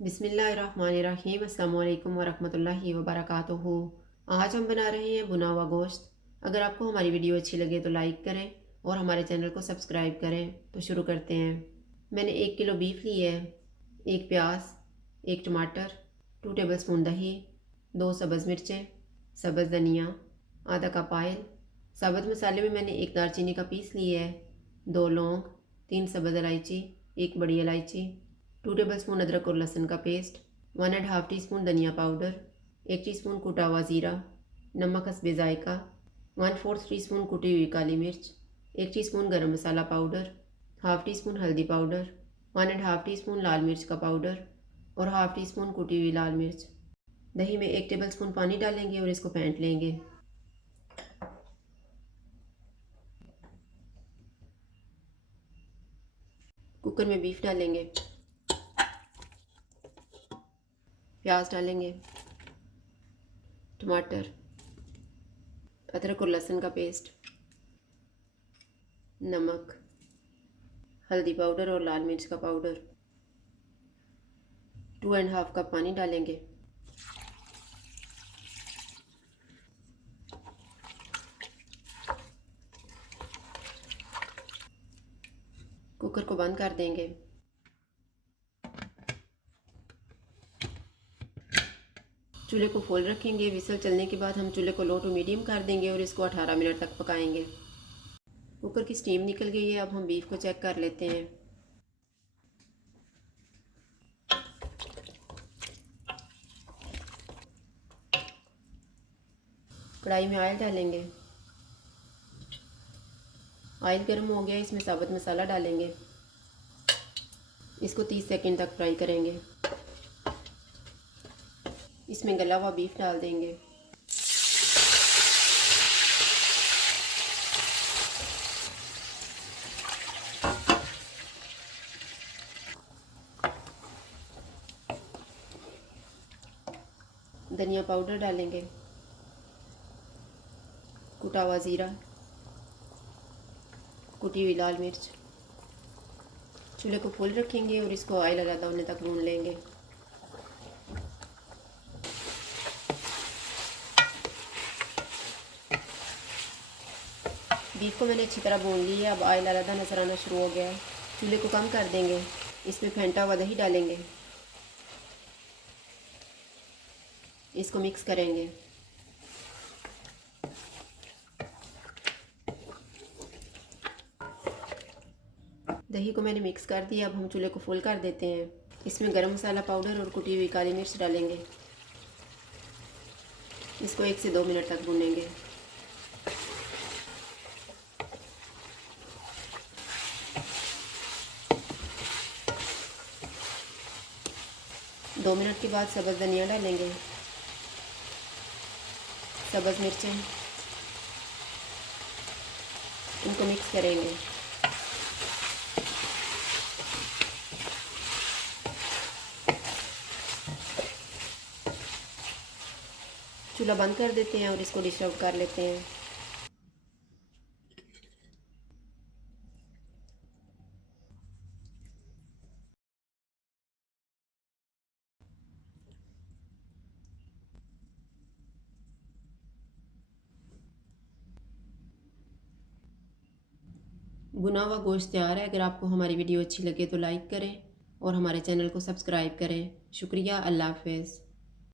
बिस्मिल्लाहिर्रहमानिर्रहीम। अस्सलाम वालेकुम वरहमतुल्लाहि वबरकातुहू। आज हम बना रहे हैं भुना हुआ गोश्त। अगर आपको हमारी वीडियो अच्छी लगे तो लाइक करें और हमारे चैनल को सब्सक्राइब करें। तो शुरू करते हैं। मैंने 1 किलो बीफ ली है, 1 प्याज, 1 टमाटर, 2 टेबलस्पून दही, 2 सब्ज़ मिर्चें, सब्ज़ धनिया, आधा कप ऑयल। साबुत मसाले में मैंने 1 दालचीनी का पीस लिया है, 2 लौंग, 3 सब्ज़ इलायची, 1 बड़ी इलायची, 2 टेबलस्पून अदरक और लहसुन का पेस्ट, 1.5 टीस्पून धनिया पाउडर, 1 टीस्पून कुटा हुआ ज़ीरा, नमक हस्बे जायका, 1/4 टीस्पून कुटी हुई काली मिर्च, 1 टीस्पून गरम मसाला पाउडर, हाफ़ टीस्पून हल्दी पाउडर, 1.5 टीस्पून लाल मिर्च का पाउडर और हाफ़ टीस्पून कुटी हुई लाल मिर्च। दही में 1 टेबलस्पून पानी डालेंगे और इसको फेंट लेंगे। कुकर में बीफ डालेंगे, प्याज डालेंगे, टमाटर, अदरक और लहसुन का पेस्ट, नमक, हल्दी पाउडर और लाल मिर्च का पाउडर, 2.5 कप पानी डालेंगे। कुकर को बंद कर देंगे। चूल्हे को फुल रखेंगे। विसल चलने के बाद हम चूल्हे को लो टू मीडियम कर देंगे और इसको 18 मिनट तक पकाएंगे। कुकर की स्टीम निकल गई है। अब हम बीफ को चेक कर लेते हैं। कढ़ाई में ऑयल डालेंगे। ऑयल गर्म हो गया, इसमें साबुत मसाला डालेंगे। इसको 30 सेकंड तक फ्राई करेंगे। इसमें गला हुआ बीफ डाल देंगे। धनिया पाउडर डालेंगे, कुटा हुआ ज़ीरा, कुटी हुई लाल मिर्च। चूल्हे को फुल रखेंगे और इसको ऑयल अलग होने तक भून लेंगे। बीफ को मैंने अच्छी तरह भून लिया है। अब ऑयल अलग नज़र आना शुरू हो गया है। चूल्हे को कम कर देंगे। इसमें फेंटा हुआ दही डालेंगे। इसको मिक्स करेंगे। दही को मैंने मिक्स कर दिया। अब हम चूल्हे को फुल कर देते हैं। इसमें गरम मसाला पाउडर और कुटी हुई काली मिर्च डालेंगे। इसको 1 से 2 मिनट तक भूनेंगे। दो मिनट के बाद सब्ज़ धनिया डालेंगे, सब्ज़ मिर्चें, इनको मिक्स करेंगे। चूल्हा बंद कर देते हैं और इसको डिश आउट कर लेते हैं। भुना हुआ गोश्त तैयार है। अगर आपको हमारी वीडियो अच्छी लगे तो लाइक करें और हमारे चैनल को सब्सक्राइब करें। शुक्रिया। अल्लाह हाफ़िज़।